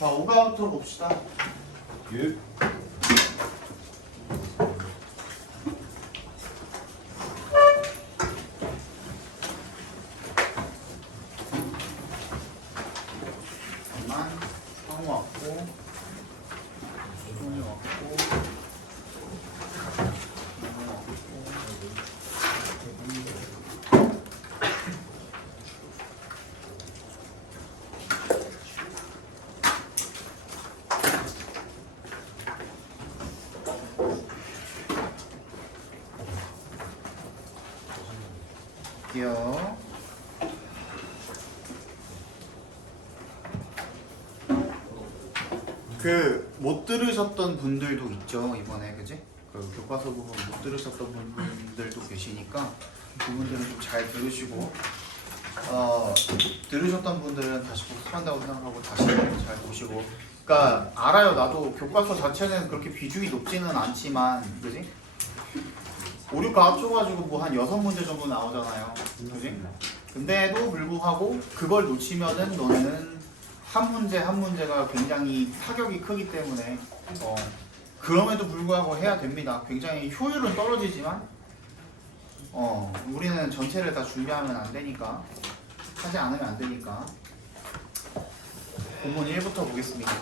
자, 오가부터 봅시다. 예. 잠깐만. 성우 왔고, 손이 왔고, 성우 왔고. 요. 못 들으셨던 분들도 있죠, 이번에. 그지? 그 교과서 부분 못 들으셨던 분들도 계시니까 그분들은 좀 잘 들으시고, 들으셨던 분들은 다시 복습한다고 생각하고 다시 잘 보시고. 그러니까 알아요. 나도 교과서 자체는 그렇게 비중이 높지는 않지만, 그지? 5, 6 다 합쳐가지고 뭐 한 6문제 정도 나오잖아요. 그지? 근데도 불구하고 그걸 놓치면은 너는 한 문제 한 문제가 굉장히 타격이 크기 때문에 그럼에도 불구하고 해야 됩니다. 굉장히 효율은 떨어지지만 우리는 전체를 다 준비하면 안 되니까, 하지 않으면 안 되니까. 본문 1부터 보겠습니다.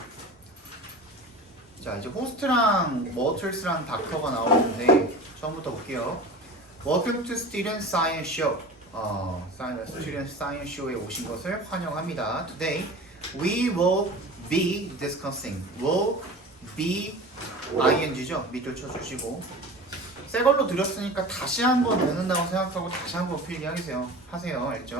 자, 이제 호스트랑 워터스랑 닥터가 나오는데 처음부터 볼게요. Welcome to Student Science Show. Student Science Show에 오신 것을 환영합니다. Today we will be discussing. will be ing죠. 밑줄 쳐주시고. 새 걸로 드렸으니까 다시 한번 듣는다고 생각하고 다시 한번 필기하세요. 알죠?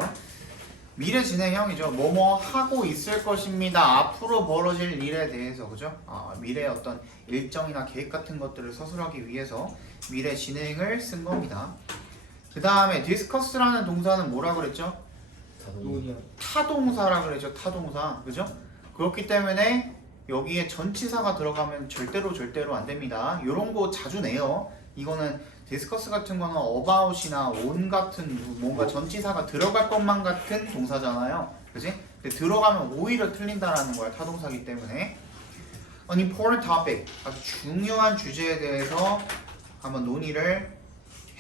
미래 진행형이죠. 뭐뭐 하고 있을 것입니다. 앞으로 벌어질 일에 대해서, 그죠? 미래의 어떤 일정이나 계획 같은 것들을 서술하기 위해서 미래 진행을 쓴 겁니다. 그 다음에 discuss라는 동사는 뭐라 그랬죠? 타동사라 그랬죠. 타동사, 그죠? 그렇기 때문에 여기에 전치사가 들어가면 절대로 안 됩니다. 요런 거 자주 내요. 이거는 디스커스 같은 거는 about이나 on 같은 뭔가 전치사가 들어갈 것만 같은 동사잖아요. 그지? 근데 들어가면 오히려 틀린다라는 거야. 타동사기 때문에. An important topic. 아주 중요한 주제에 대해서 한번 논의를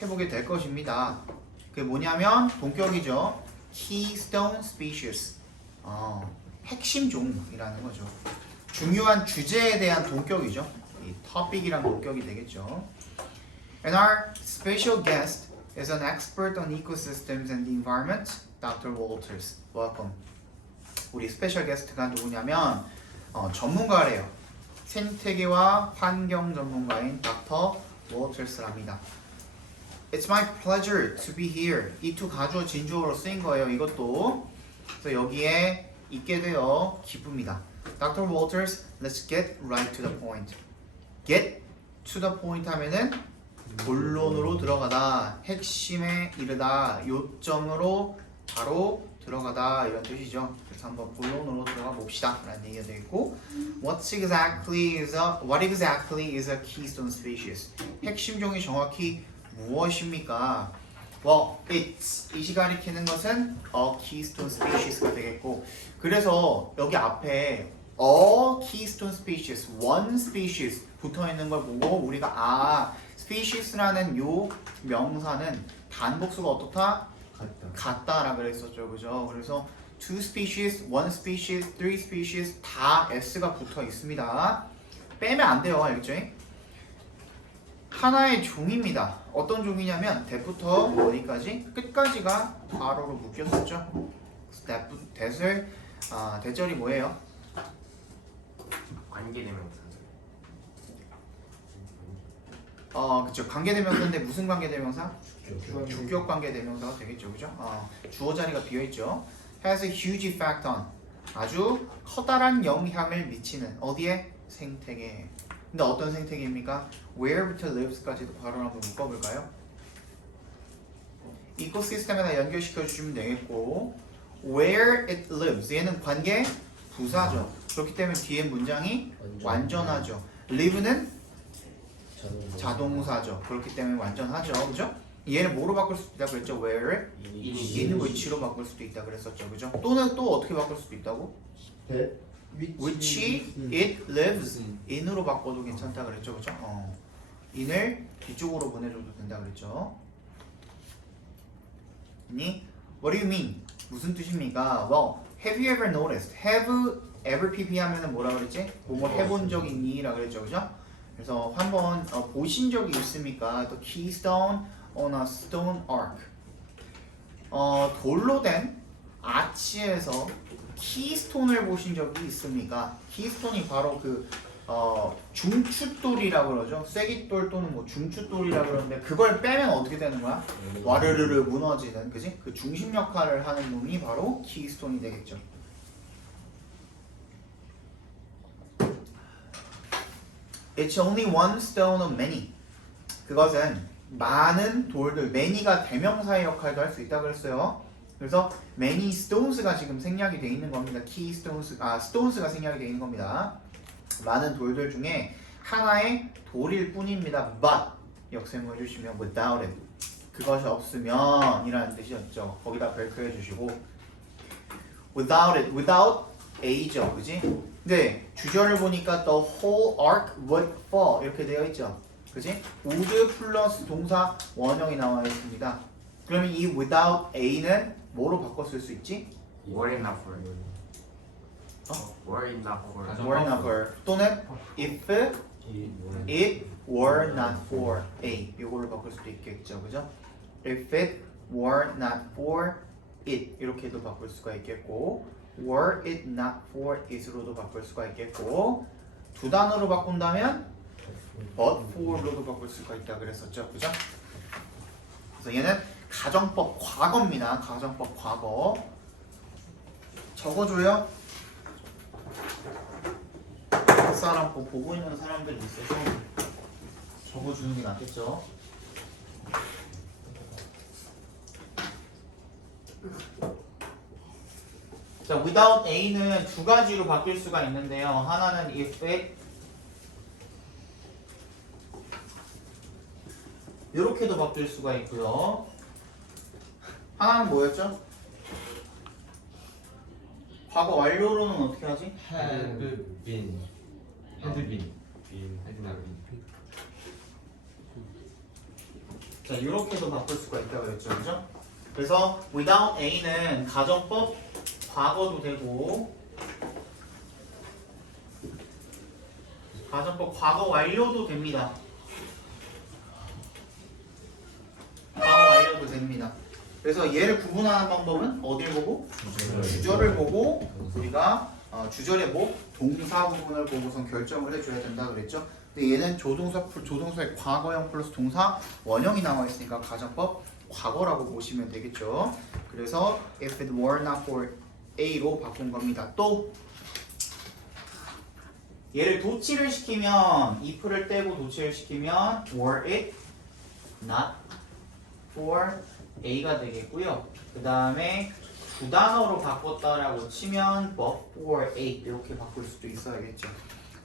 해보게 될 것입니다. 그게 뭐냐면 동격이죠. Keystone species. 핵심 종이라는 거죠. 중요한 주제에 대한 동격이죠. 이 topic이랑 동격이 되겠죠. And our special guest is an expert on ecosystems and the environment, Dr. Walters. Welcome. 우리 스페셜 게스트가 누구냐면 전문가래요. 생태계와 환경 전문가인 Dr. Walters랍니다. It's my pleasure to be here. 이 to 가주어 진주어로 쓰인 거예요. 이것도. 그래서 여기에 있게 되어 기쁩니다. Dr. Walters, let's get right to the point. Get to the point 하면은 본론으로 들어가다, 핵심에 이르다, 요점으로 바로 들어가다 이런 뜻이죠. 그래서 한번 본론으로 들어가 봅시다 라는 얘기가 되어 있고, what exactly is a keystone species? 핵심 종이 정확히 무엇입니까? Well, it이 가리키는 것은 a keystone species가 되겠고, 그래서 여기 앞에 a keystone species, one species 붙어 있는 걸 보고 우리가 species라는 요 명사는 단복수가 어떻다? 같다라 그랬었죠, 그죠? 그래서 two species, one species, three species 다 s가 붙어 있습니다. 빼면 안 돼요, 알겠죠? 하나의 종입니다. 어떤 종이냐면 대부터 어디까지? 끝까지가 괄호로 묶였었죠. 대절, 대절이 뭐예요? 관계대명사. 그쵸. 관계대명사인데 무슨 관계대명사? 주격 관계대명사가 되겠죠, 그죠? 주어 자리가 비어 있죠. Has a huge effect on. 아주 커다란 영향을 미치는 어디에? 생태계. 근데 어떤 생태계입니까? Where부터 lives까지도 괄호를 한번 묶어볼까요? 이코시스템에다 연결시켜 주시면 되겠고, where it lives. 얘는 관계 부사죠. 그렇기 때문에 뒤에 문장이 완전하죠. live는 자동사죠. 그렇기 때문에 완전하죠. 그죠? 얘를 뭐로 바꿀 수도 있다고 그랬죠? where 있는 위치로 바꿀 수도 있다 그랬었죠. 그죠? 또는 또 어떻게 바꿀 수도 있다고? which it lives in으로 바꿔도 괜찮다 그랬죠, 그죠? in을 뒤쪽으로 보내줘도 된다 그랬죠. 니 What do you mean? 무슨 뜻입니까? Well, have you ever noticed? Have ever pp 하면은 뭐라 그랬지? 뭐뭐 해본 적 있니? 라 그랬죠, 그죠? 그래서 한번 보신 적이 있습니까? The keystone on a stone arc. 돌로 된 아치에서 키스톤을 보신 적이 있습니까? 키스톤이 바로 그 중추돌이라고 그러죠. 쐐기돌 또는 뭐 중추돌이라고 그러는데 그걸 빼면 어떻게 되는 거야? 와르르르 무너지는, 그지? 그 중심 역할을 하는 놈이 바로 키스톤이 되겠죠. It's only one stone of many. 그것은 많은 돌들, many가 대명사의 역할도 할 수 있다고 그랬어요. 그래서 many stones가 지금 생략이 돼 있는 겁니다. key stones, stones가 생략이 돼 있는 겁니다. 많은 돌들 중에 하나의 돌일 뿐입니다. But 역셈을 해주시면 without it, 그것이 없으면 이라는 뜻이었죠. 거기다 별표 해주시고 without it, without a죠, 그지? 네, 주절을 보니까 the whole arc would fall 이렇게 되어 있죠, 그지? would 플러스 동사 원형이 나와 있습니다. 그러면 이 without a는 뭐로 바꿔 쓸 수 있지? were it not for were it not for were not for 또는 if it were not for a, 이걸로 바꿀 수도 있겠죠, 그죠? if it were not for it 이렇게도 바꿀 수가 있겠고 were it not for it으로도 바꿀 수가 있겠고 두 단어로 바꾼다면 but for로도 바꿀 수가 있다 그랬었죠, 그죠? 그래서 얘는 가정법 과거입니다. 가정법 과거 적어줘요. 사람 보고 있는 사람들이 있어서 적어주는 게 낫겠죠. 자, without a는 두 가지로 바뀔 수가 있는데요. 하나는 if it 이렇게도 바뀔 수가 있고요. 하나는 뭐였죠? 과거 완료로는 어떻게 하지? had been 자, 이렇게도 바꿀 수가 있다고 했죠, 그죠? 그래서 without a는 가정법 과거도 되고 가정법 과거 완료도 됩니다. 과거 완료도 됩니다. 그래서 얘를 구분하는 방법은 어딜 보고? 주절을 보고 우리가 주절의 뭐? 동사 부분을 보고선 결정을 해줘야 된다 그랬죠. 근데 얘는 조동사의 과거형 플러스 동사 원형이 나와 있으니까 가정법 과거라고 보시면 되겠죠. 그래서 if it were not for A로 바꾼 겁니다. 또 얘를 도치를 시키면 if를 떼고 도치를 시키면 were it not for A가 되겠고요. 그 다음에 두 단어로 바꿨다라고 치면 but for A 이렇게 바꿀 수도 있어야겠죠.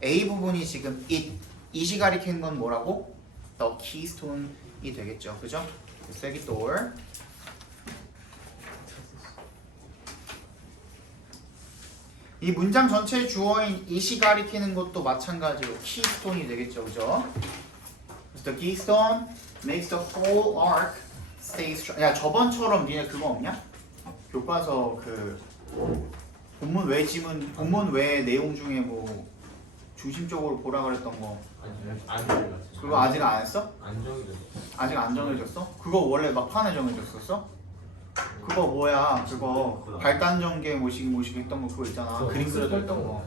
A 부분이 지금 it이 가리키는 건 뭐라고? The keystone이 되겠죠. 그죠? 쐐기돌. 이 문장 전체의 주어인 it이 가리키는 것도 마찬가지로 keystone이 되겠죠. 그죠? The keystone makes the whole arc stay strong. 야, 저번처럼 니네 그거 없냐? 교과서 그 본문 외 지문, 본문 외 내용 중에 뭐 중심적으로 보라 그랬던 거 안 정해졌어. 그거 아직 안 했어? 안 정해졌어. 아직 안 정해졌어? 그거 원래 막판에 정해졌었어? 그거 뭐야? 그거 발단전개 모시기 했던 거 그거 있잖아. 그림 그려져 있던 거.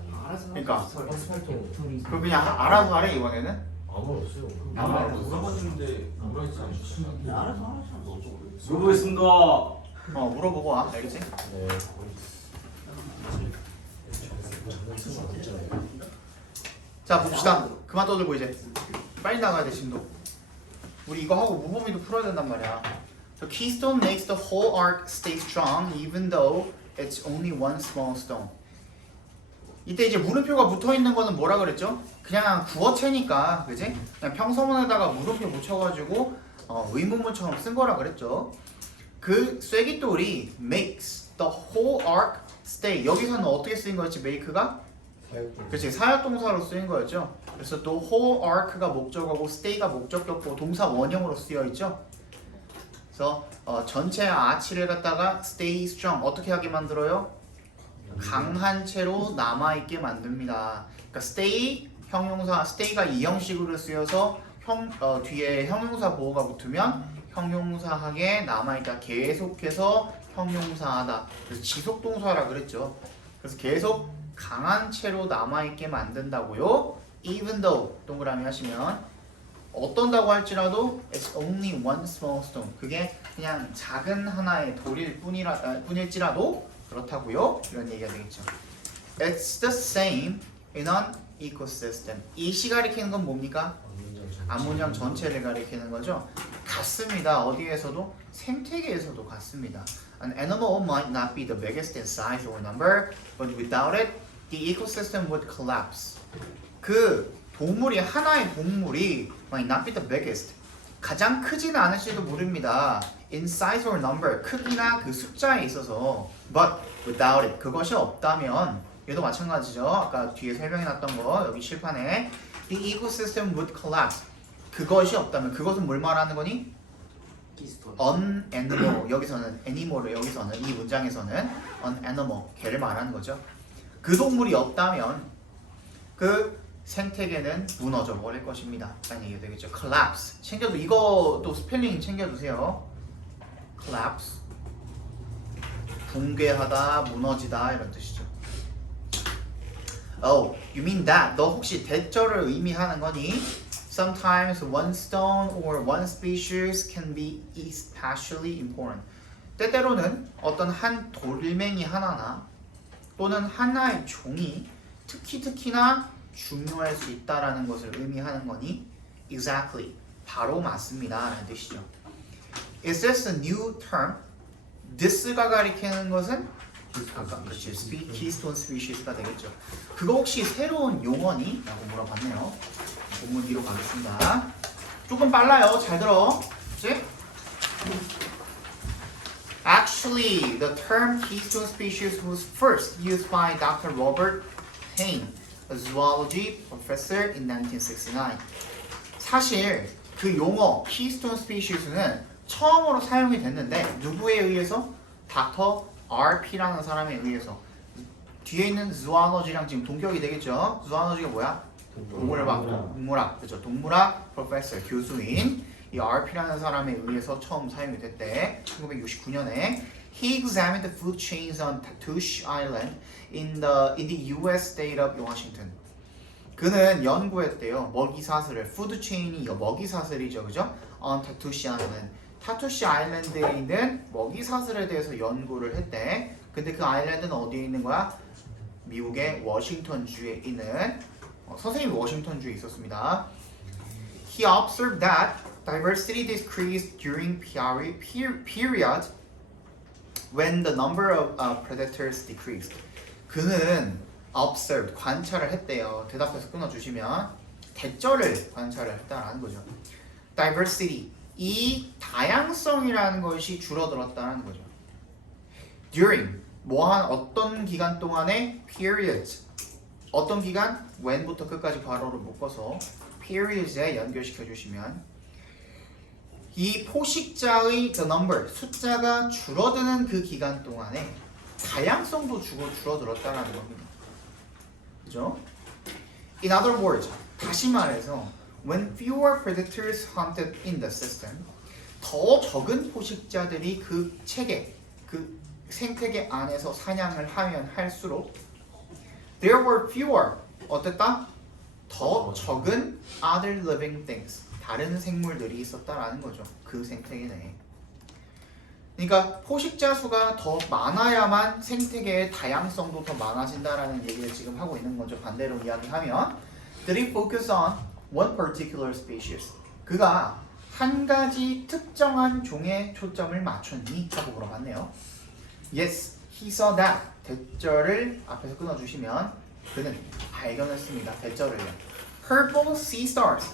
그러니까 그거 그냥 알아서 하래 이번에는? 아무 없어요. 아마 물어봤는데 물어있지 않았어. 물어보겠습니다. 물어보고 와. 알겠지? 네. 자, 봅시다. 그만 떠들고 이제 빨리 나가야 돼, 심도. 우리 이거 하고 무범위도 풀어야 된단 말이야. The keystone makes the whole arc stay strong even though it's only one small stone. 이때 이제 물음표가 붙어 있는 거는 뭐라 그랬죠? 그냥 구어체니까, 그지? 그냥 평서문에다가 물음표 붙여가지고 의문문처럼 쓴 거라 그랬죠. 그 쐐기돌이 makes the whole arc stay. 여기서는 어떻게 쓰인 거였지? make가 그렇지, 사역동사로 쓰인 거였죠. 그래서 또 whole arc가 목적어고 stay가 목적격고 동사 원형으로 쓰여 있죠. 그래서 전체 아치를 갖다가 stay strong 어떻게 하게 만들어요? 강한 채로 남아있게 만듭니다. 그러니까 stay 형용사, stay가 이 형식으로 쓰여서 뒤에 형용사 보호가 붙으면 형용사하게 남아있다. 계속해서 형용사하다. 그래서 지속동사라 그랬죠. 그래서 계속 강한 채로 남아있게 만든다고요. Even though 동그라미 하시면 어떤다고 할지라도 it's only one small stone. 그게 그냥 작은 하나의 돌일 뿐일지라도 그렇다고요. 이런 얘기가 되겠죠. It's the same in an ecosystem. 이시 가리키는 건 뭡니까? 암문장 전체를 가리키는 거죠. 같습니다. 어디에서도 생태계에서도 같습니다. An animal might not be the biggest in size or number, but without it, the ecosystem would collapse. 그 동물이 하나의 동물이 might not be the biggest. 가장 크지는 않을지도 모릅니다. In size or number, 크기나 그 숫자에 있어서. But without it, 그것이 없다면 얘도 마찬가지죠. 아까 뒤에 설명해놨던 거 여기 칠판에 the ecosystem would collapse. 그것이 없다면 그것은 뭘 말하는 거니? an animal 여기서는 animal을 여기서는 이 문장에서는 an animal 개를 말하는 거죠. 그 동물이 없다면 그 생태계는 무너져 버릴 것입니다. 라는 얘기가 되겠죠. collapse 챙겨도 이것도 스펠링 챙겨두세요. collapse 붕괴하다, 무너지다 이런 뜻이죠. Oh, you mean that? 너 혹시 대절을 의미하는 거니? Sometimes one stone or one species can be especially important. 때때로는 어떤 한 돌멩이 하나나 또는 하나의 종이 특히나 중요할 수 있다라는 것을 의미하는 거니? Exactly. 바로 맞습니다. 라는 뜻이죠. Is this a new term? this가 가리키는 것은 아까 그렇지. keystone species가 되겠죠. 그거 혹시 새로운 용어니? 라고 물어봤네요. 본문 뒤로 가겠습니다. 조금 빨라요. 잘 들어. 그치? Actually, the term keystone species was first used by Dr. Robert Payne, a zoology professor in 1969. 사실 그 용어 keystone species는 처음으로 사용이 됐는데 누구에 의해서? 닥터 RP라는 사람에 의해서. 뒤에 있는 zoology랑 지금 동격이 되겠죠? zoology가 뭐야? 동물학, 그렇죠? 동물학 프로페서 교수인 이 RP라는 사람에 의해서 처음 사용이 됐대. 1969년에 he examined the food chains on Tatoosh Island in the U.S. state of Washington. 그는 연구했대요. 먹이 사슬을 푸드 체인이 먹이 사슬이죠, 그죠? on Tatoosh Island. 타투시 아일랜드에 있는 먹이 사슬에 대해서 연구를 했대. 근데 그 아일랜드는 어디에 있는 거야? 미국의 워싱턴주에 있는 선생님이 워싱턴주에 있었습니다. He observed that diversity decreased during period when the number of predators decreased. 그는 observed, 관찰을 했대요. 대답해서 끊어주시면 대절을 관찰을 했다라는 거죠. diversity, 이 다양성이라는 것이 줄어들었다는 거죠. during, 뭐한 어떤 기간 동안에 periods, 어떤 기간? when부터 끝까지 괄호를 묶어서 periods에 연결시켜 주시면 이 포식자의 the number, 숫자가 줄어드는 그 기간 동안에 다양성도 줄어들었다는 겁니다. 그죠? In other words, 다시 말해서 when fewer predators hunted in the system, 더 적은 포식자들이 그 체계, 그 생태계 안에서 사냥을 하면 할수록 there were fewer, 어땠다? 더 적은 other living things, 다른 생물들이 있었다라는 거죠. 그 생태계 내에. 그러니까 포식자 수가 더 많아야만 생태계의 다양성도 더 많아진다라는 얘기를 지금 하고 있는 거죠. 반대로 이야기하면 Did he focus on one particular species? 그가 한 가지 특정한 종에 초점을 맞췄니? 라고 물어봤네요. Yes, he saw that. 대절을 앞에서 끊어주시면 그는 발견했습니다. 대절을요. Purple sea stars.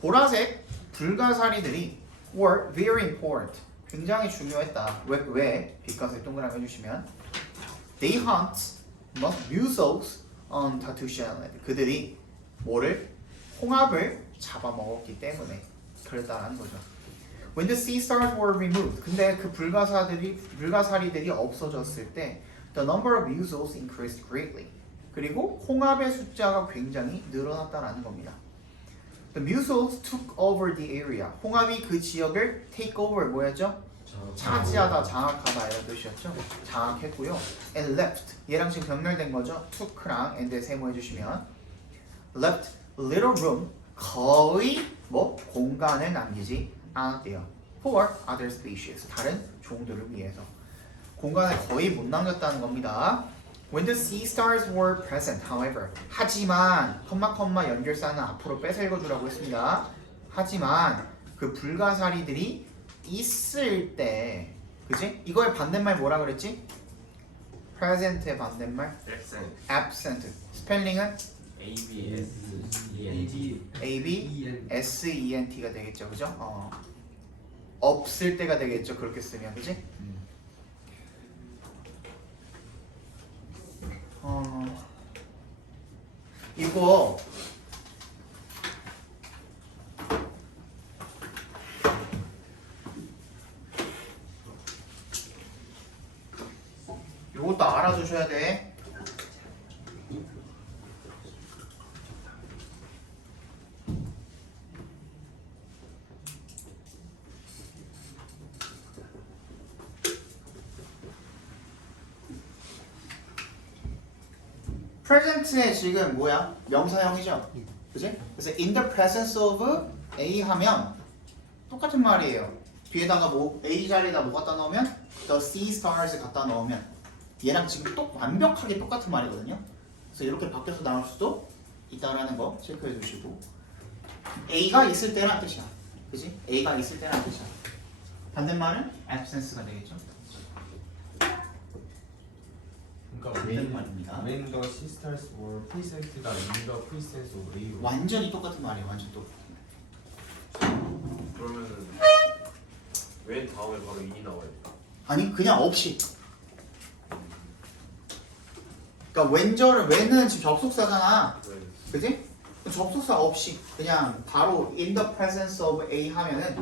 보라색 불가사리들이 were very important. 굉장히 중요했다. 왜? 빛깔색 동그라미 해주시면 They hunt mussels on Tatooine Island. 그들이 뭐를? 홍합을 잡아먹었기 때문에 그랬다는 거죠. When the sea stars were removed. 근데 그 불가사리들이 없어졌을 때 the number of mussels increased greatly. 그리고 홍합의 숫자가 굉장히 늘어났다는 겁니다. The mussels took over the area. 홍합이 그 지역을 take over 뭐였죠? 차지하다, 장악하다 이런 뜻이었죠. 장악했고요. And left. 얘랑 지금 병렬된 거죠. took랑 and에 세모해 주시면 left little room. 거의 뭐 공간을 남기지 않았대요. For other species. 다른 종들을 위해서. 공간을 거의 못 남겼다는 겁니다. When the sea stars were present, however. 하지만 컴마 연결사는 앞으로 빼서 읽어주라고 했습니다. 하지만 그 불가사리들이 있을 때, 그지? 이거의 반대말 뭐라 그랬지? present의 반대말 액센 absent. 스펠링은 ABS ABSENT가 되겠죠, 그죠? 없을 때가 되겠죠, 그렇게 쓰면, 그지? 이거 요것도 알아두셔야 돼. present의 지금 뭐야? 명사형이죠? 그지? 그래서 in the presence of A 하면 똑같은 말이에요. 뒤에다가 뭐 A 자리에다 뭐 갖다 넣으면 the sea stars 갖다 넣으면 얘랑 지금 완벽하게 똑같은 말이거든요. 그래서 이렇게 바뀌어서 나올 수도 있다라는 거 체크해 주시고 A가 있을 때란 뜻이야. 그지? A가 있을 때란 뜻이야. 반대말은 absence가 되겠죠. 그러니까 맞는 말입니다. when the sea stars were present가 in the presence of A. 완전히 똑같은 말이에요. 완전 똑같은 말. 그러면은 웬 다음에 바로 인이 나와야 돼. 아니 그냥 없이. 그러니까 when은 지금 접속사잖아. 네. 그지? 접속사 없이 그냥 바로 in the presence of A 하면은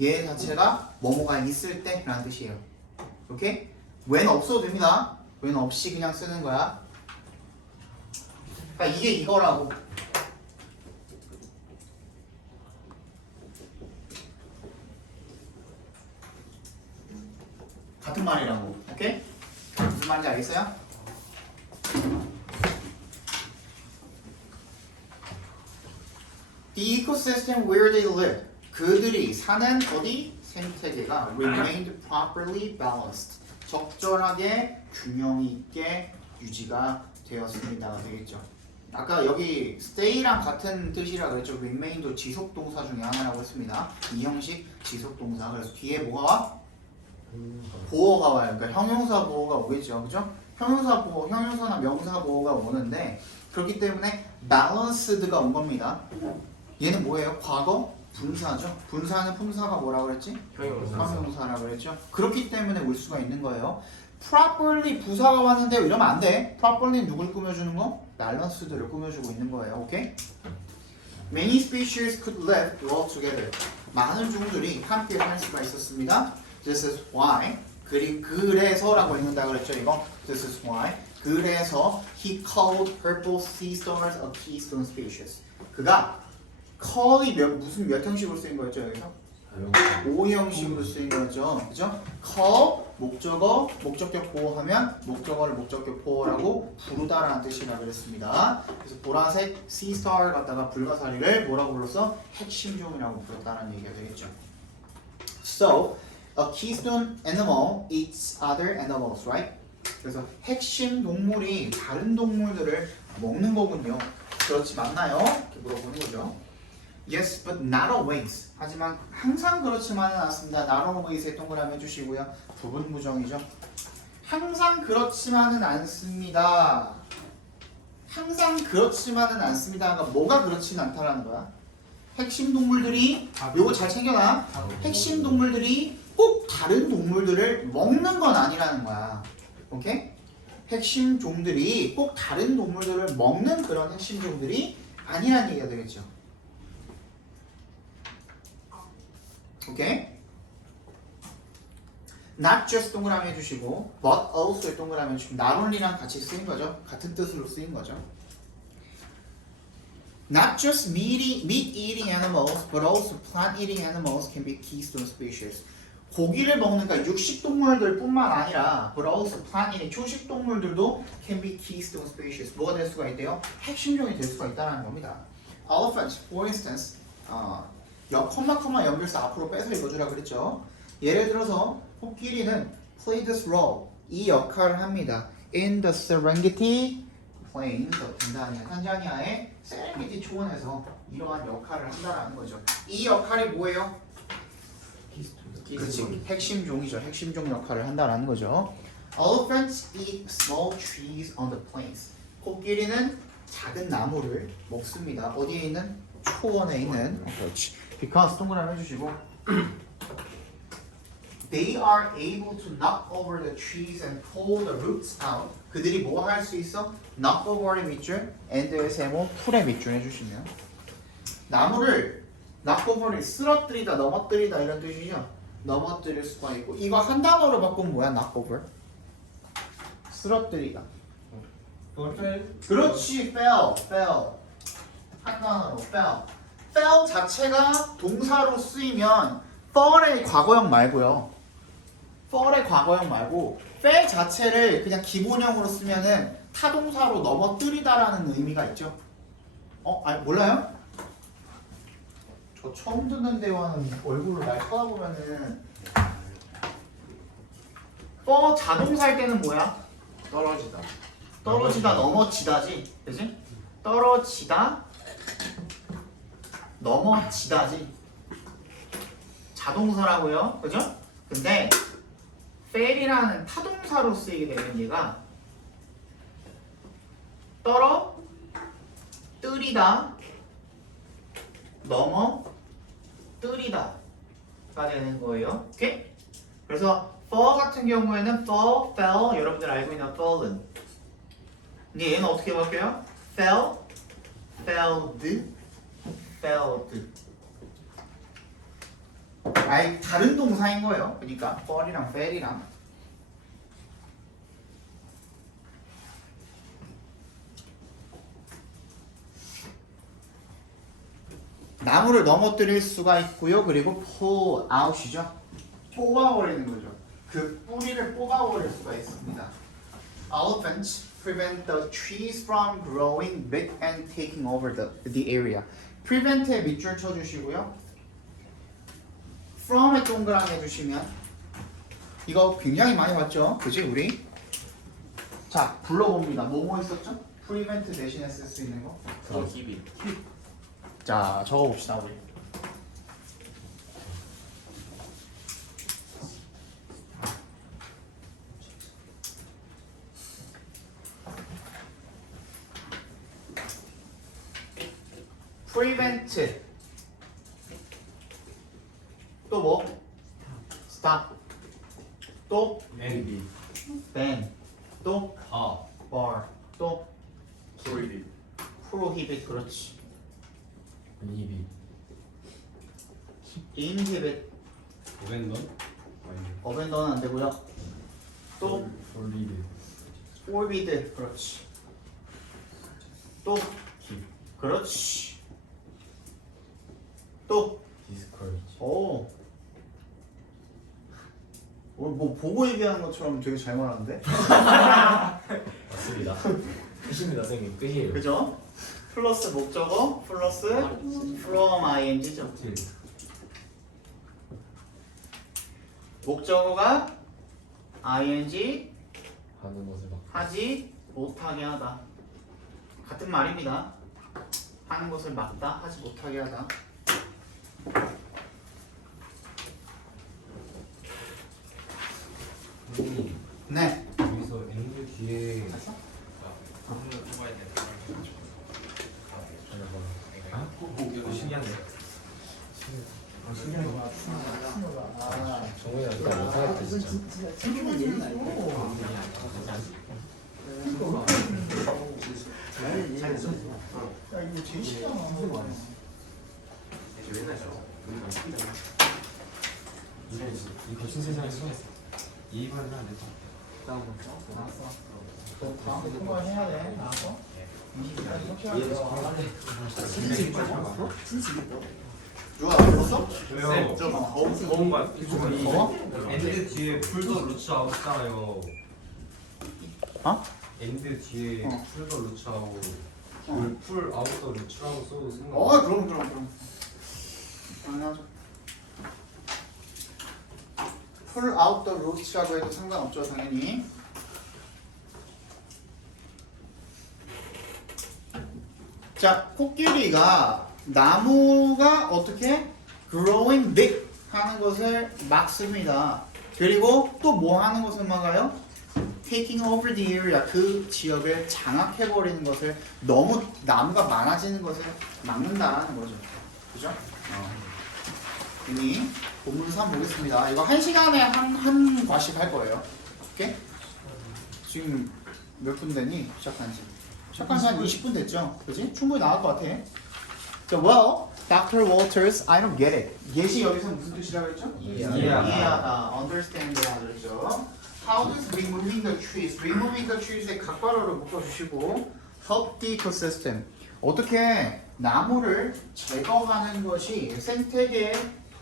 얘 자체가 뭐뭐가 있을 때라는 뜻이에요. 오케이? when 없어도 됩니다. when 없이 그냥 쓰는 거야. 그러니까 이게 이거라고. 같은 말이라고. 오케이? 무슨 말인지 알겠어요? The ecosystem where they live. 그들이 사는 어디? 생태계가 remained properly balanced. 적절하게 균형 있게 유지가 되었습니다가 되겠죠. 아까 여기 stay랑 같은 뜻이라 그랬죠. remain도 지속 동사 중에 하나라고 했습니다. 이 형식 지속 동사. 그래서 뒤에 뭐가 와? 보어가 와요. 그러니까 형용사 보어가 오겠죠. 그죠? 형용사 보어, 형용사나 명사 보어가 오는데 그렇기 때문에 balance드가 온 겁니다. 얘는 뭐예요? 과거? 분사죠. 분사는 품사가 뭐라 그랬지? 형용사라 그랬죠. 그렇기 때문에 올 수가 있는 거예요. properly 부사가 왔는데 이러면 안 돼. properly 누굴 꾸며주는 거? balance드를 꾸며주고 있는 거예요. 오케이? Many species could live well together. 많은 종들이 함께 살 수가 있었습니다. This is why. 그래서라고 읽는다 그랬죠. 이거. This is why. 그래서 he called purple sea stars a keystone species. 그가 call이 무슨 몇 형식으로 쓰인 거였죠 여기서? 5형식으로 쓰인 거죠. 그죠? call 목적어, 목적격 보호하면 목적어를 목적격 보호라고 부르다라는 뜻이라 그랬습니다. 그래서 보라색 sea star 갖다가 불가사리를 뭐라고 불렀어? 핵심종이라고 불렀다는 얘기가 되겠죠. So, a keystone animal eats other animals, right? 그래서 핵심 동물이 다른 동물들을 먹는 거군요. 그렇지 맞나요? 이렇게 물어보는 거죠. Yes, but not always. 하지만 항상 그렇지만은 않습니다. Not always에 동그라미 해주시고요. 부분 부정이죠. 항상 그렇지만은 않습니다. 항상 그렇지만은 않습니다. 그러니까 뭐가 그렇지는 않다라는 거야. 핵심 동물들이 요거 잘 챙겨놔. 핵심 동물들이 꼭 다른 동물들을 먹는 건 아니라는 거야. 오케이? 핵심 종들이 꼭 다른 동물들을 먹는 그런 핵심 종들이 아니라는 얘기가 되겠죠. 오케이? Not just 동그라미 해주시고 but also 동그라미 해주시고 not only랑 같이 쓰인 거죠. 같은 뜻으로 쓰인 거죠. Not just meat-eating animals but also plant-eating animals can be keystone species. 고기를 먹는 그러니까 육식 동물들 뿐만 아니라 but also plant-eating 초식 동물들도 can be keystone species. 뭐가 될 수가 있대요? 핵심종이 될 수가 있다는 겁니다. Elephant, for instance, 컴마 연결사 앞으로 빼서 읽어주라 그랬죠. 예를 들어서 코끼리는 play this role, 이 역할을 합니다. In the Serengeti Plains of 탄자니아의 세렝게티 초원에서 이러한 역할을 한다는 거죠. 이 역할이 뭐예요? 그렇지, 핵심종이죠. 핵심종 역할을 한다는 거죠. Elephants eat small trees on the plains. 코끼리는 작은 나무를 먹습니다. 어디에 있는? 초원에 있는. 그렇지. Because 동그라미 해주시고 They are able to knock over the trees and pull the roots out. 그들이 뭐 할 수 있어? knock over의 밑줄, and의 세모, pull의 밑줄 해주시면 나무를 knock over를 쓰러뜨리다, 넘어뜨리다 이런 뜻이죠. 넘어뜨릴 수가 있고 이거 한 단어로 바꾸면 뭐야? knock over 쓰러뜨리다. 그렇지, fell 한 단어로 fell 자체가 동사로 쓰이면 fall의 과거형 말고요. fall의 과거형 말고 fell 자체를 그냥 기본형으로 쓰면은 타동사로 넘어뜨리다라는 의미가 있죠. 아니 몰라요? 저 처음 듣는 대화는 얼굴로 날 쳐다보면은 fall 자동사일 때는 뭐야? 떨어지다 넘어지다지, 그지? 떨어지다 넘어지다지. 자동사라고요, 그죠? 근데 fail이라는 타동사로 쓰이게 되는 얘가 떨어뜨리다 넘어뜨리다가 되는 거예요. 오케이? 그래서 fall 같은 경우에는 fall, fell 여러분들 알고 있는 fallen. 근데 얘는 어떻게 볼게요? fell, felled. 아예 다른 동사인 거예요. 그러니까 fall이랑 fail이랑. 나무를 넘어뜨릴 수가 있고요. 그리고 pull out이죠. 뽑아버리는 거죠. 그 뿌리를 뽑아버릴 수가 있습니다. Elephants prevent the trees from growing big and taking over the area. prevent에 밑줄 쳐주시고요. from에 동그라미 해주시면 이거 굉장히 많이 봤죠? 그지 우리? 자 불러봅니다. 뭐뭐 있었죠? prevent 대신에 쓸 수 있는 거. prohibit. 자 적어봅시다 우리. prevent 또 뭐? stop 또 N ban 또 bar 또 prohibit. prohibit 그렇지. 이비 inhibit 오벤던 abandon은 안 되고요. 또 폴리비 forbid 그렇지. 또 킵 그렇지. 또 디스커리지 오. 뭐 보고 얘기하는 것처럼 되게 잘 말하는데? 맞습니다. 끝입니다 선생님 끝이에요. 그죠? 플러스 목적어 플러스 from ing죠. 목적어가 ing 하는 것을 막 하지 못하게 하다. 같은 말입니다. 하는 것을 막다, 하지 못하게 하다. 네. 여기서 N 뒤에 이거 신기한데. 정우야 일단 못하겠다 진짜. 야 이거 제일 쉽잖아. 맨날 저. 이 거친 세상에서 이해만 하면 안 돼. 나왔어. 너 다음에 통과해야 돼. 나왔어? 20시까지 속시간이 누가 불렀어? 쌤, 좀 더운 거 같아요. 더워? 엔드 뒤에 풀더 루츠 아웃잖아요. 어? 엔드 뒤에 어. 풀더 루츠 아웃. 어. 풀 아웃더 루츠라고 써도 상관. 그럼. 당연하죠. 풀 아웃 더 루츠라고 해도 상관없죠, 당연히. 자, 코끼리가 나무가 어떻게 growing big 하는 것을 막습니다. 그리고 또 뭐 하는 것을 막아요? taking over the area, 그 지역을 장악해버리는 것을, 너무 나무가 많아지는 것을 막는다는 거죠. 그죠? 이미 본문 3 보겠습니다. 이거 1시간에 한 과씩 할 거예요. 오케이? 지금 몇 분 되니? 시작한 지? 시작한 지 한 20분 됐죠? 그지? 충분히 나올 것 같아. So, well, Dr. Walters, I don't get it. get이 여기서 무슨 뜻이라고 했죠? 이해하다, understand라고 그랬죠. How does removing the trees, removing the trees에 각괄호를 묶어주시고 help the ecosystem. 어떻게 나무를 제거하는 것이 생태계에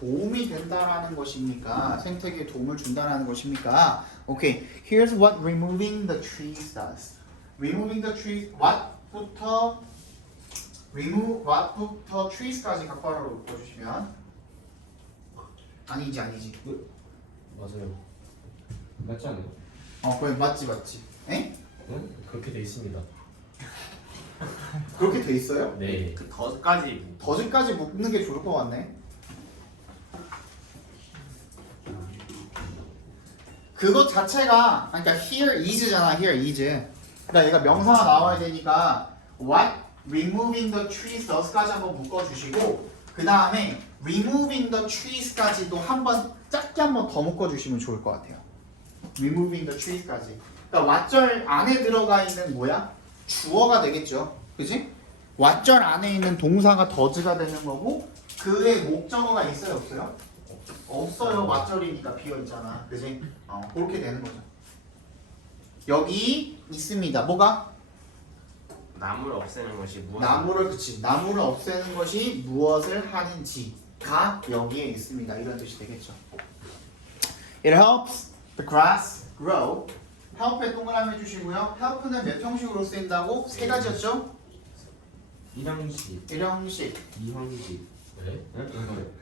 도움이 된다라는 것입니까? 생태계에 도움을 준다라는 것입니까? Okay, here's what removing the trees does. Removing the trees, what부터 remove what부터 trees까지 각괄호로 묶어주시면 아니지. 맞아요. 맞지 않아요? 그래 맞지. 에? 응? 그렇게 돼 있습니다. 그렇게 돼 있어요? 네. 그 더까지. 더즈까지 묶는 게 좋을 것 같네. 그것 자체가 그러니까 here is잖아. here is. 그러니까 얘가 명사가 나와야 되니까 what removing the trees does까지 한번 묶어주시고 그 다음에 removing the trees까지도 짧게 한번 더 묶어주시면 좋을 것 같아요. removing the trees까지. 그러니까 왓절 안에 들어가 있는 뭐야? 주어가 되겠죠. 그지? 왓절 안에 있는 동사가 더즈가 되는 거고 그의 목적어가 있어요? 없어요? 없어요. 왓절이니까 비어있잖아. 그지? 그렇게 되는 거죠. 여기 있습니다. 뭐가? 나무를 없애는 것이 무엇? 나무를 없애는 것이 무엇을 하는지가 여기에 있습니다. 이런 뜻이 되겠죠. It helps the grass grow. help에 동그라미 해주시고요. help는 몇 형식으로 쓰인다고? 세 가지였죠? 1형식, 1형식, 2형식, 네?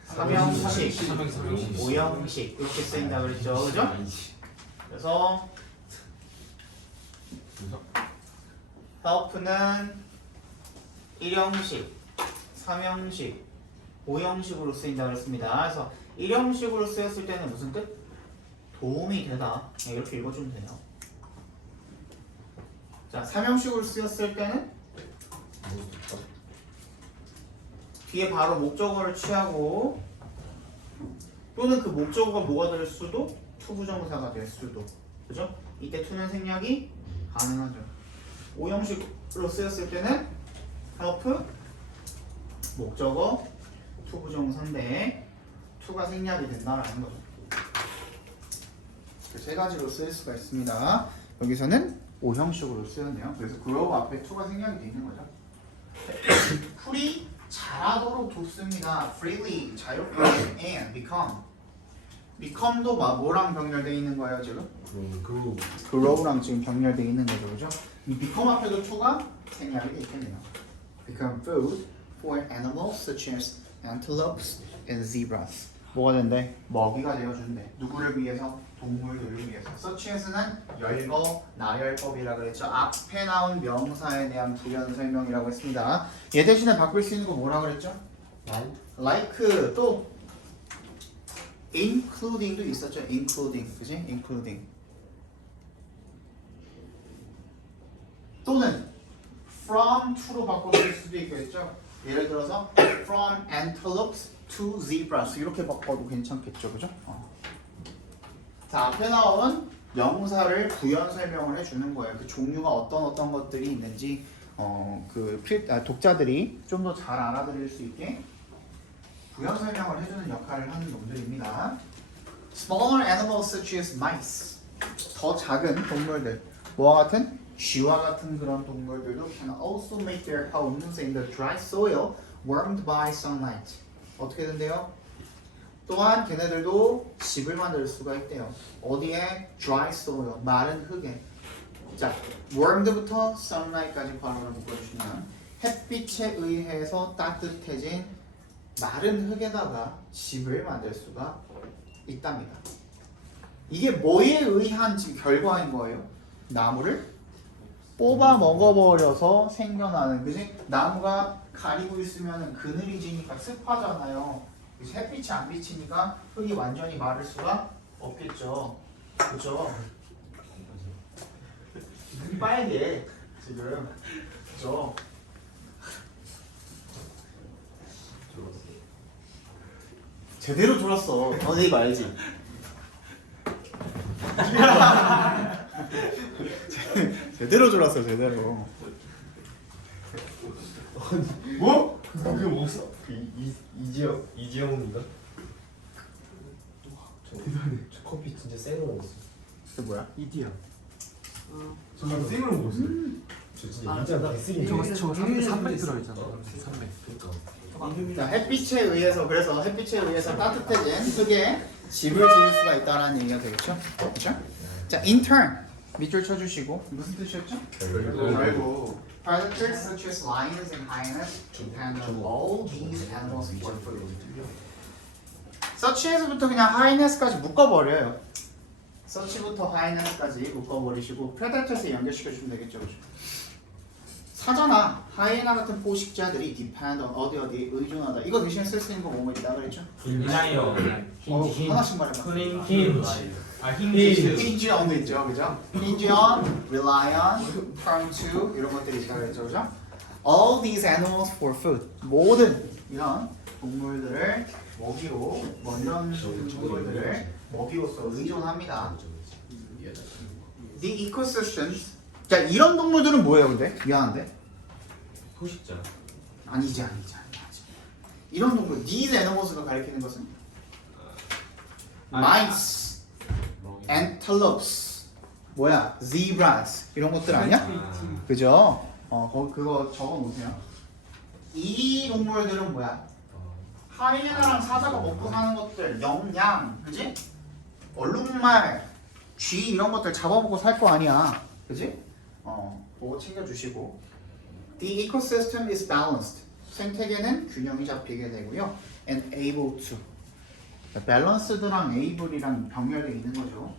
3형식, 3형식, 5형식 이렇게 쓰인다 그랬죠. 그죠? 그래서 help는 1형식, 3형식, 5형식으로 쓰인다 그랬습니다. 그래서 1형식으로 쓰였을 때는 무슨 뜻? 도움이 되다. 이렇게 읽어주면 돼요. 자, 3형식으로 쓰였을 때는 뒤에 바로 목적어를 취하고 또는 그 목적어가 뭐가 될 수도 투부정사가 될 수도. 그죠? 이때 투는 생략이 가능하죠. 5형식으로 쓰였을 때는 help 목적어 투부정사인데 투가 생략이 된다라는 거죠. 세 가지로 쓰일 수가 있습니다. 여기서는 5형식으로 쓰였네요. 그래서 grow 앞에 투가 생략이 돼 있는 거죠. 풀이 자라도록 돕습니다. freely 자유롭게 and become도 뭐랑 병렬되어 있는 거예요 지금? grow랑 지금 병렬되어 있는 거죠, 그죠? 이 become 앞에도 투가 생략이 돼 있겠네요. become food for animals such as antelopes and zebras. 뭐가 된대? 먹이가 되어준대. 누구를 위해서? 동물들을 위해서. such as는 열거, 나열법이라고 그랬죠. 앞에 나온 명사에 대한 부연 설명이라고 했습니다. 얘 대신에 바꿀 수 있는 거 뭐라고 그랬죠? like 또 including도 있었죠. including, 그지? including. 또는 from to로 바꿔줄 수도 있겠죠. 예를 들어서 from antelopes to zebras 이렇게 바꿔도 괜찮겠죠, 그죠? 자, 앞에 나온 명사를 부연 설명을 해주는 거예요. 그 종류가 어떤 것들이 있는지 독자들이 좀 더 잘 알아들을 수 있게 부연 설명을 해주는 역할을 하는 놈들입니다. Smaller animals such as mice. 더 작은 동물들. 뭐와 같은? 쥐와 같은 그런 동물들도 can also make their homes in the dry soil warmed by sunlight. 어떻게 된대요? 또한 걔네들도 집을 만들 수가 있대요. 어디에? dry soil, 마른 흙에. 자, warmed부터 sunlight까지 괄호를 묶어주시면 햇빛에 의해서 따뜻해진 마른 흙에다가 집을 만들 수가 있답니다. 이게 뭐에 의한 지금 결과인 거예요? 나무를 뽑아 먹어버려서 생겨나는, 그지? 나무가 가리고 있으면 그늘이 지니까 습하잖아요. 그래서 햇빛이 안 비치니까 흙이 완전히 마를 수가 없겠죠. 그죠? 눈이 빨개 지금. 그죠? 제대로 졸았어. 너 이거 알지? 제대로 졸았어, 제대로. 뭐? 그게 뭐였어? 이지영인가? 저 커피 진짜 생으로 먹었어. 그게 뭐야? 이디야. 저 생으로 먹었어. 저 진짜 인자 개쓰기. 저거 300 들어있잖아. 300. 그러니까. 자, 햇빛에 의해서 따뜻해진 흙에 집을 지을 수가 있다는 얘기가 되겠죠? 그렇죠? 자, in turn 밑줄 쳐주시고 무슨 뜻이었죠? 결국 predators such as lions and hyenas depend on all these animals for food. such as부터 그냥 hyenes까지 묶어버려요. such부터 hyenes까지 묶어버리시고 predator스에 연결시켜주면 되겠죠, 그렇죠? 사자나 하이에나 같은 포식자들이 depend on 어디에 의존하다. 이거 대신에 쓸 수 있는 거 뭐뭐 있다 그랬죠? 인라이어 하나씩 말해봐. 힌지 hinge on도 있죠, 그죠? hinge on, rely on, turn to 이런 것들이 있다 그랬죠, 그죠? All these animals for food. 모든 이런 동물들을 먹이로, 이런 동물들을 먹이로서 의존합니다. The ecosystems. 자, 이런 동물들은 뭐예요, 근데? 미안한데. 포식자. 아니지. 이런 동물, these animals가 가리키는 것은 mice, antelopes, 뭐야, zebras 이런 것들 아니야? 그죠? 그거 적어놓으세요. 이 동물들은 뭐야? 하이에나랑 사자가 먹고 사는 것들, 영양, 그지? 얼룩말, 쥐 이런 것들 잡아먹고 살 거 아니야, 그지? 그거 챙겨주시고. The ecosystem is balanced. 생태계는 균형이 잡히게 되고요. And able to. balance드랑 able이랑 병렬되어 있는 거죠.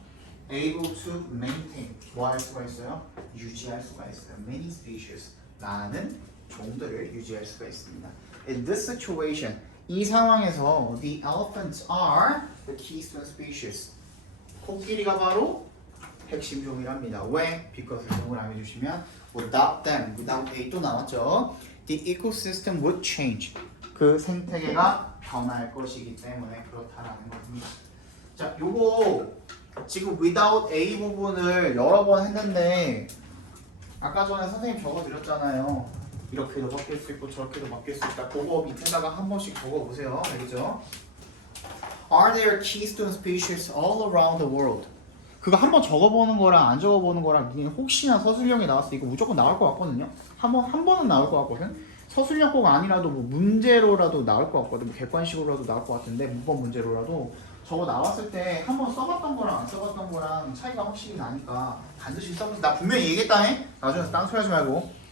Able to maintain. 뭐 할 수가 있어요? 유지할 수가 있어요. Many species. 많은 종들을 유지할 수가 있습니다. In this situation, 이 상황에서 the elephants are the keystone species. 코끼리가 바로 핵심 종이랍니다. 왜? because 동그라미 주시면 without them, without a 또 나왔죠. The ecosystem would change. 그 생태계가 변할 것이기 때문에 그렇다라는 겁니다. 자, 요거 지금 without a 부분을 여러 번 했는데 아까 전에 선생님 적어드렸잖아요. 이렇게도 바뀔 수 있고 저렇게도 바뀔 수 있다. 그거 밑에다가 한 번씩 적어보세요. 알겠죠? Are there keystone species all around the world? 그거 한번 적어보는 거랑 안 적어보는 거랑 혹시나 서술형이 나왔을 때 이거 무조건 나올 것 같거든요. 한 번은 나올 것 같거든. 서술형 꼭 아니라도 뭐 문제로라도 나올 것 같거든. 뭐 객관식으로라도 나올 것 같은데 문법 문제로라도 저거 나왔을 때 한 번 써봤던 거랑 안 써봤던 거랑 차이가 확실히 나니까 반드시 써보세요. 나 분명히 얘기했다네. 나중에 딴소리 하지 말고.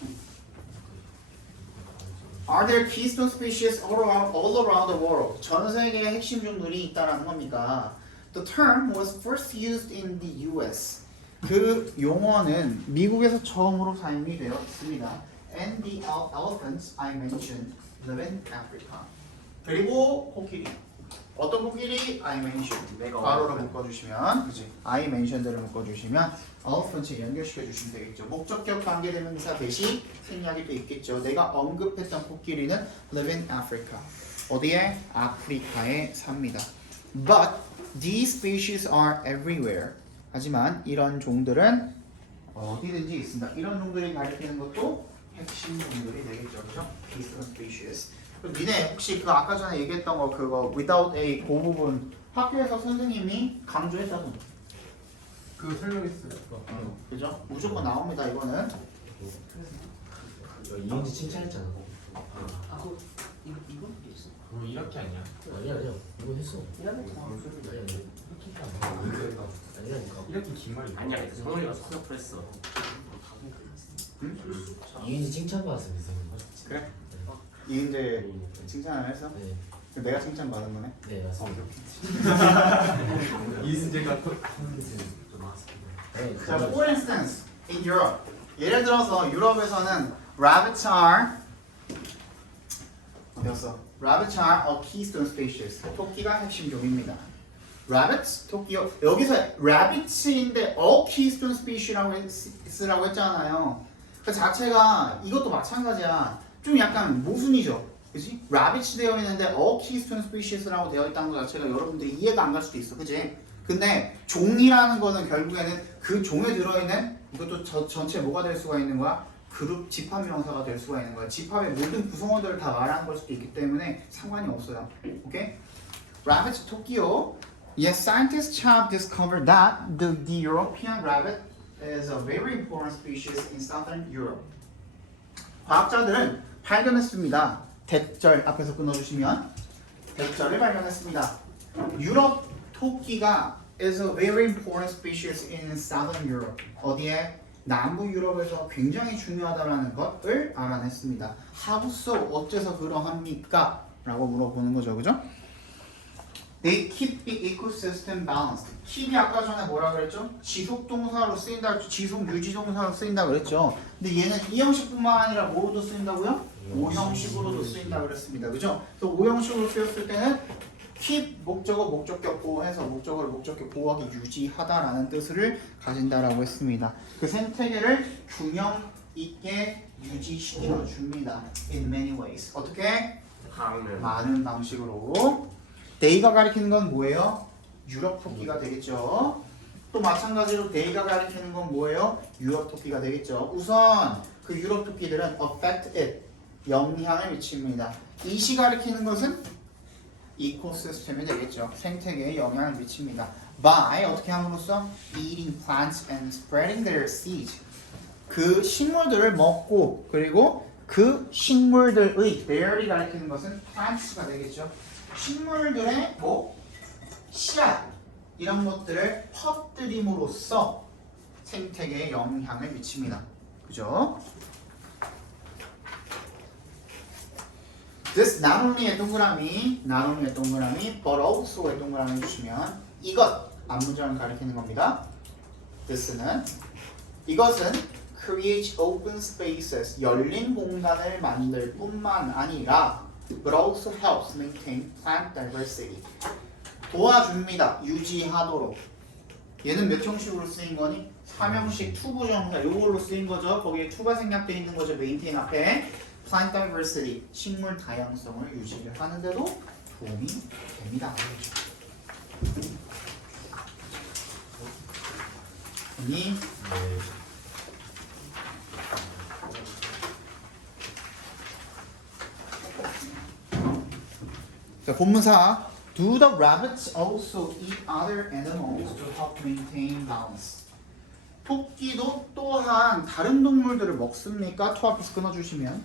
Are there keystone species all around the world? 전 세계에 핵심 종들이 있다라는 겁니까? The term was first used in the U.S. 그 용어는 미국에서 처음으로 사용이 되었습니다. And the elephants I mentioned live in Africa. 그리고 코끼리. 어떤 코끼리? I mentioned. 괄호를 묶어주시면, 그지? I mentioned를 묶어주시면 elephant에 연결시켜 주시면 되겠죠. 목적격 관계대명사 대신 생략이 또 있겠죠. 내가 언급했던 코끼리는 live in Africa. 어디에? 아프리카에 삽니다. But these species are everywhere. 하지만 이런 종들은 어디든지 있습니다. 이런 종들이 가리키는 것도 핵심 종들이 되겠죠. 그죠? Keystone species. 그럼 니네 혹시 그 아까 전에 얘기했던 거 그거 without a 그 부분 학교에서 선생님이 강조했잖아. 그 설명했어요. 그죠? 무조건 나옵니다. 이거는. 이은지 칭찬했잖아. 그럼 이렇게 아니야? 아니야 이거 했어. 아니라니까. 이렇게 긴 말이 아니야 성훈이가 수업했어. 이은지 칭찬 받았어 그래? 이은재 칭찬을 했어? 네, 내가 칭찬 받은 거네? 네 맞습니다. 이은재가 또 네, 자, for instance, in Europe. 예를 들어서 유럽에서는 rabbits are 어디였어? Rabbits are a keystone species. 토끼가 핵심 종입니다. Rabbits, 토끼요. 여기서 rabbits인데 a keystone species라고 쓰라고 했잖아요. 그 자체가 이것도 마찬가지야. 좀 약간 모순이죠. 그치? rabbits 되어 있는데 a keystone species라고 되어 있다는 것 자체가 여러분들이 이해가 안 갈 수도 있어. 그치? 근데 종이라는 거는 결국에는 그 종에 들어있는 이것도 전체 뭐가 될 수가 있는 거야? 그룹 집합 명사가 될 수가 있는 거야. 집합의 모든 구성원들을 다 말하는 걸 수도 있기 때문에 상관이 없어요. 오케이? Rabbit 토끼요. Yes, scientists have discovered that the European rabbit is a very important species in southern Europe. 과학자들은 발견했습니다. 대절 앞에서 끊어주시면 대절을 발견했습니다. 유럽 토끼가 is a very important species in southern Europe. 어디에? 남부 유럽에서 굉장히 중요하다라는 것을 알아냈습니다. How so? 어째서 그러합니까? 라고 물어보는 거죠. 그죠? They keep the ecosystem balanced. keep이 아까 전에 뭐라 그랬죠? 지속 동사로 쓰인다, 지속 유지 동사로 쓰인다 그랬죠. 근데 얘는 이형식뿐만 아니라 뭐로도 쓰인다고요? 오형식으로도 쓰인다 그랬습니다. 그죠? 그래서 오형식으로 쓰였을 때는 keep 목적어 목적격 보호해서 목적어를 목적격 보호하기 유지하다라는 뜻을 가진다라고 했습니다. 그 생태계를 균형 있게 유지시켜 줍니다. In many ways. 어떻게? 많은 방식으로. 데이가 가리키는 건 뭐예요? 유럽 토끼가 되겠죠. 또 마찬가지로 데이가 가리키는 건 뭐예요? 유럽 토끼가 되겠죠. 우선 그 유럽 토끼들은 affect it 영향을 미칩니다. 이시 가리키는 것은 이코시스템이 되겠죠. 생태계에 영향을 미칩니다. By 어떻게 함으로써 eating plants and spreading their seeds. 그 식물들을 먹고 그리고 그 식물들의 their이 가리키는 것은 plants가 되겠죠. 식물들의 뭐 씨앗 이런 것들을 퍼뜨림으로써 생태계에 영향을 미칩니다. 그죠? This not only의 동그라미, not only의 동그라미, but also의 동그라미 주시면 이것 앞문장을 가리키는 겁니다. this는 이것은 create open spaces 열린 공간을 만들 뿐만 아니라 but also helps maintain plant diversity 도와줍니다. 유지하도록. 얘는 몇 형식으로 쓰인 거니? 3형식 투부정사 요걸로 쓰인 거죠. 거기에 투가 생략되어 있는 거죠. maintain 앞에 plant diversity 식물 다양성을 유지를 하는데도 도움이 됩니다. 아니 자, 본문사 Do the rabbits also eat other animals to help maintain balance? 토끼도 또한 다른 동물들을 먹습니까? 토 앞에서 끊어주시면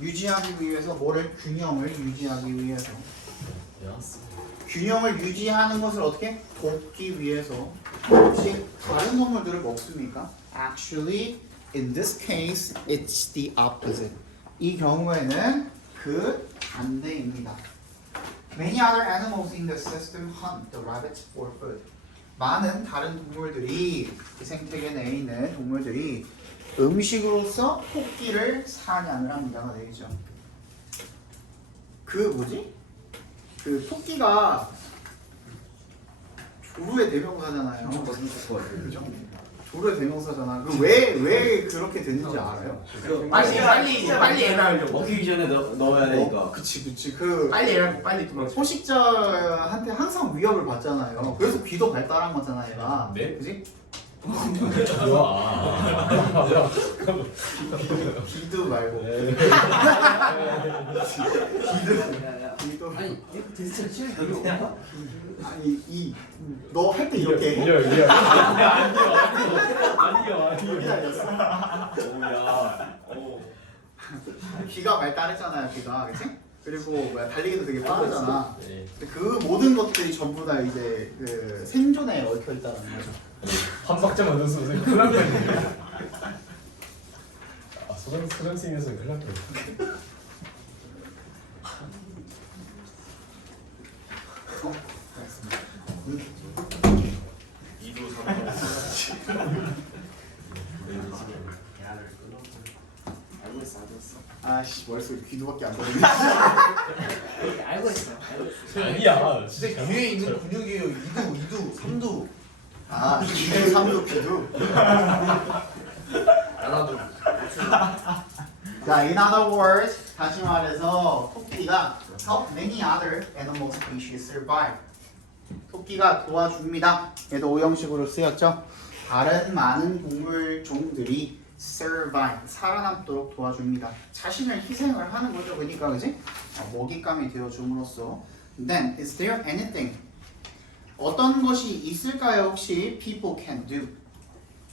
유지하기 위해서 뭐를? 균형을 유지하기 위해서 균형을 유지하는 것을 어떻게? 돕기 위해서 혹시 다른 동물들을 먹습니까? Actually, in this case, it's the opposite. 이 경우에는 그 반대입니다. Many other animals in the system hunt the rabbits for food. 많은 다른 동물들이 그 생태계 내에 있는 동물들이 음식으로서 토끼를 사냥을 합니다가 되겠죠. 그 뭐지? 그 토끼가 조루의 대명사잖아요. 그죠? 불의 대명사잖아. 그 왜 그렇게 됐는지 알아요? 빨리 애매하려고. 먹히기 전에 넣어야 되니까. 그치. 그 빨리 애매하고 빨리 도망쳐. 포식자한테 항상 위협을 받잖아요. 그래서 귀도 발달한 거잖아, 얘가. 네? 그지? 뭐야? 귀도 말고. 귀도. 아니 데스크가 치는 게 뭐야? 아니 너 할 때 이렇게 해? 리얼. 여기 달렸어. 오야. 귀가 발달했잖아요, 귀가. 그치? 그리고 뭐야 달리기도 되게 빠르잖아. 네. 근데 그 모든 것들이 전부 다 이제 그 생존에 얽혀 있다는 거죠. 한 박자만 넣었어. 큰일 날 뻔했네. 아, 소장생이었으면 큰일 날 뻔했네. 이도 3도. 알고 있어. 아씨 머릿속에 귀도밖에 안 보이네. 알고 있어. 아니야. 진짜 귀에 있는 근육이에요. 2두, 3두. 아 2두, 3두, 귀두. 나도. 자, in other words, 다시 말해서 토끼가 help many other animal species survive. 토끼가 도와줍니다. 얘도 오형식으로 쓰였죠. 다른 많은 동물 종들이 survive, 살아남도록 도와줍니다. 자신을 희생을 하는 거죠. 그러니까 그지? 먹잇감이 되어줌으로써. Then, is there anything? 어떤 것이 있을까요? 혹시 people can do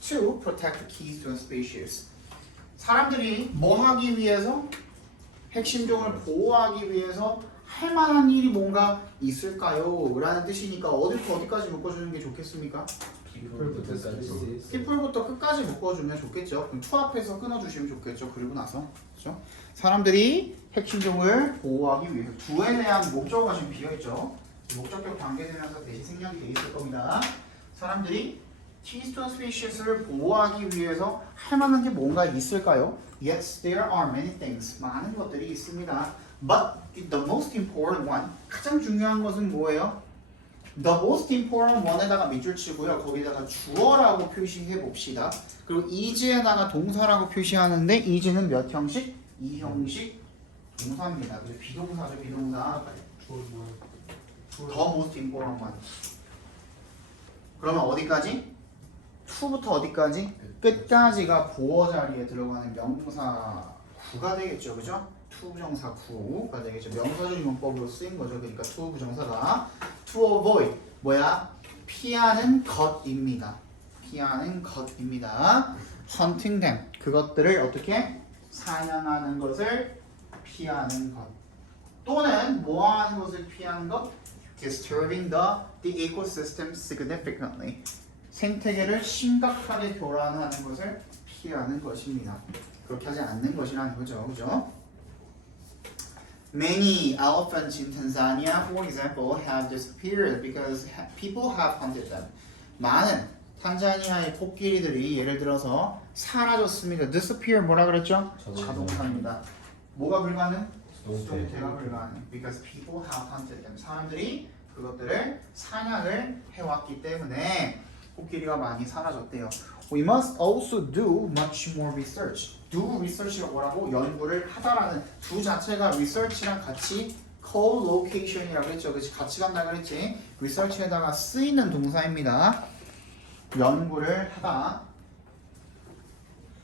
to protect the keystone species? 사람들이 뭐 하기 위해서? 핵심종을 보호하기 위해서 할 만한 일이 뭔가 있을까요? 라는 뜻이니까 어디부터 어디까지 묶어주는 게 좋겠습니까? people부터 끝까지 묶어주면 좋겠죠. 그럼 to 앞에서 끊어주시면 좋겠죠. 그리고 나서 그렇죠? 사람들이 핵심종을 보호하기 위해서 do에 대한 목적어가 지금 비어있죠. 목적격 관계되면서 대신 생략이 돼 있을 겁니다. 사람들이 keystone species를 보호하기 위해서 할 만한 게 뭔가 있을까요? Yes, there are many things. 많은 것들이 있습니다. But the most important one, 가장 중요한 것은 뭐예요? The most important one에다가 밑줄 치고요. 거기다가 주어라고 표시해 봅시다. 그리고 is에다가 동사라고 표시하는데 is는 몇 형식? 2형식 동사입니다. 그래서 비동사죠, 비동사. The most important one. 그러면 어디까지? to부터 어디까지? 끝까지가 보어 자리에 들어가는 명사 구가 되겠죠, 그죠? to 부정사 구가 되겠죠. 명사절 용법으로 쓰인 거죠. 그러니까 to 부정사가 to avoid 뭐야? 피하는 것입니다. 피하는 것입니다. hunting them 그것들을 어떻게 사냥하는 것을 피하는 것. 또는 뭐 하는 것을 피하는 것? disturbing the ecosystem significantly. 생태계를 심각하게 교란하는 것을 피하는 것입니다. 그렇게 하지 않는 것이라는 거죠. 그죠? Many elephants in Tanzania, for example, have disappeared because people have hunted them. 많은 탄자니아의 코끼리들이 예를 들어서 사라졌습니다. disappear 뭐라 그랬죠? 자동사입니다. 뭐가 불가능? 수동태가 불가능. Because people have hunted them. 사람들이 그것들을 사냥을 해왔기 때문에 코끼리가 많이 사라졌대요. We must also do much more research. Do research가 뭐라고? 연구를 하다라는 do 자체가 research랑 같이 co-location이라고 했죠. 그렇지? 같이 간다 그랬지? research에다가 쓰이는 동사입니다. 연구를 하다.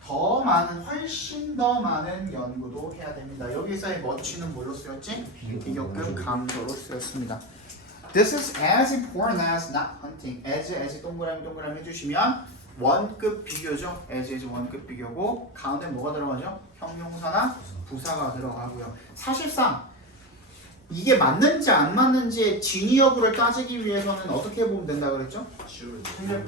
더 많은, 훨씬 더 많은 연구도 해야 됩니다. 여기서의 much는 뭘로 쓰였지? 비교급 감소로 쓰였습니다. This is as important as not hunting. as 동그라미 해주시면 원급 비교죠. as 원급 비교고 가운데 뭐가 들어가죠? 형용사나 부사가 들어가고요. 사실상 이게 맞는지 안 맞는지의 진위 여부를 따지기 위해서는 어떻게 보면 된다 그랬죠?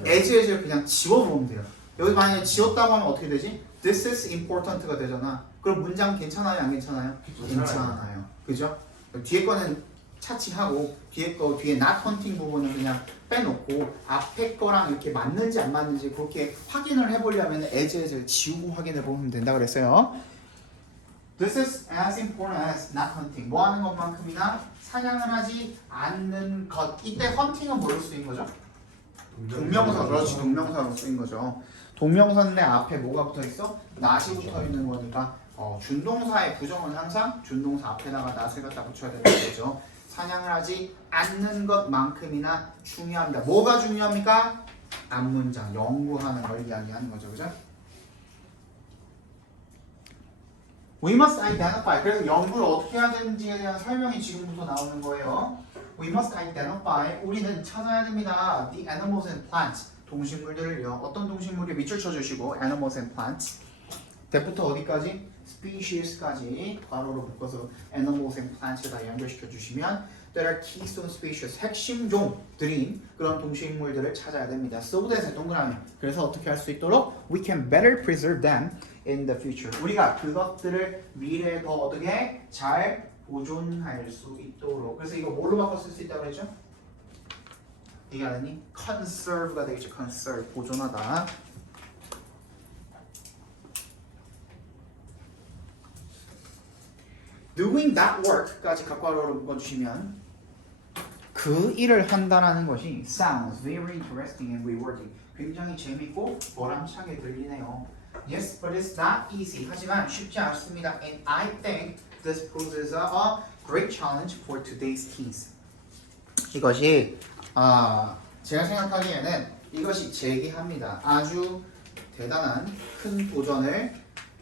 as를 그냥 지워보면 돼요. 여기 만약에 지웠다고 하면 어떻게 되지? This is important가 되잖아. 그럼 문장 괜찮아요? 안 괜찮아요? 괜찮아요. 그죠? 뒤에 거는 차치하고 뒤에 not hunting 부분은 그냥 빼놓고 앞에 거랑 이렇게 맞는지 안 맞는지 그렇게 확인을 해보려면 as를 지우고 확인해 보면 된다 그랬어요. This is as important as not hunting. 뭐 하는 것만큼이나 사냥을 하지 않는 것. 이때 hunting은 뭘로 쓰인 거죠? 동명사. 그렇지, 동명사로 쓰인 거죠. 동명사인데 앞에 뭐가 붙어 있어? not이 붙어 있는 거니까 준동사의 부정은 항상 준동사 앞에다가 not을 갖다 붙여야 되는 거죠. 사냥을 하지 않는 것만큼이나 중요합니다. 뭐가 중요합니까? 앞문장 연구하는 걸 이야기하는 거죠, 그죠? We must identify. 그래서 연구를 어떻게 해야 되는지에 대한 설명이 지금부터 나오는 거예요. We must identify. 우리는 찾아야 됩니다. The animals and plants. 동식물들을요. 어떤 동식물이 밑줄 쳐주시고 animals and plants. 대부터 어디까지? species까지 괄호로 묶어서 animals and plants에다 연결시켜 주시면 that are keystone species. 핵심 종들인 그런 동식물들을 찾아야 됩니다. so that의 동그라미. 그래서 어떻게 할 수 있도록 we can better preserve them in the future. 우리가 그것들을 미래에 더 어떻게 잘 보존할 수 있도록. 그래서 이거 뭘로 바꿔 쓸 수 있다고 그랬죠? 이게 아니니? conserve가 되겠죠. conserve, 보존하다. doing that work까지 각괄호로 묶어주시면 그 일을 한다라는 것이 sounds very interesting and rewarding. 굉장히 재밌고 보람차게 들리네요. Yes, but it's not easy. 하지만 쉽지 않습니다. And I think this poses a great challenge for today's teens. 이것이 제가 생각하기에는 이것이 제기합니다. 아주 대단한 큰 도전을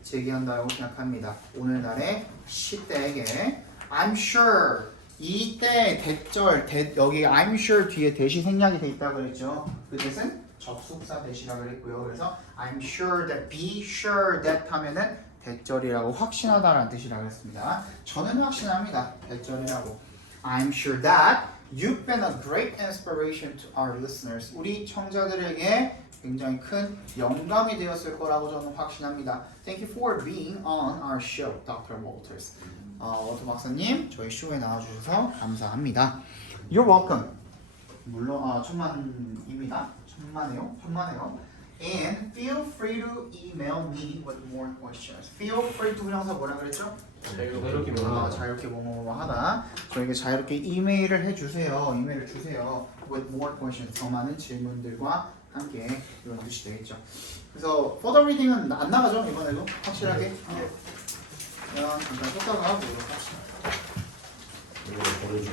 제기한다고 생각합니다. 오늘날의 시대에게 I'm sure 이때 대절 여기 I'm sure 뒤에 대시 생략이 돼 있다고 그랬죠. 그 뜻은 접속사 대시라고 그랬고요. 그래서 I'm sure that, be sure that 하면은 대절이라고 확신하다라는 뜻이라고 했습니다. 저는 확신합니다. 대절이라고. I'm sure that you've been a great inspiration to our listeners. 우리 청자들에게 굉장히 큰 영감이 되었을 거라고 저는 확신합니다. Thank you for being on our show, Dr. Walters. 워터 박사님, 저희 쇼에 나와주셔서 감사합니다. You're welcome. 물론 천만입니다. 천만에요. And feel free to email me with more questions. Feel free to 부정사 뭐라 그랬죠? 자유롭게 자유롭게 뭐뭐하다. 저에게 자유롭게 이메일을 해주세요. 이메일을 주세요. With more questions. 더 많은 질문들과 함께 이런 뜻이 되겠죠. 그래서 further reading은 안 나가죠 이번에도 확실하게. 그냥 잠깐 쫓아가 보도록 합시다. 이거 보내줘.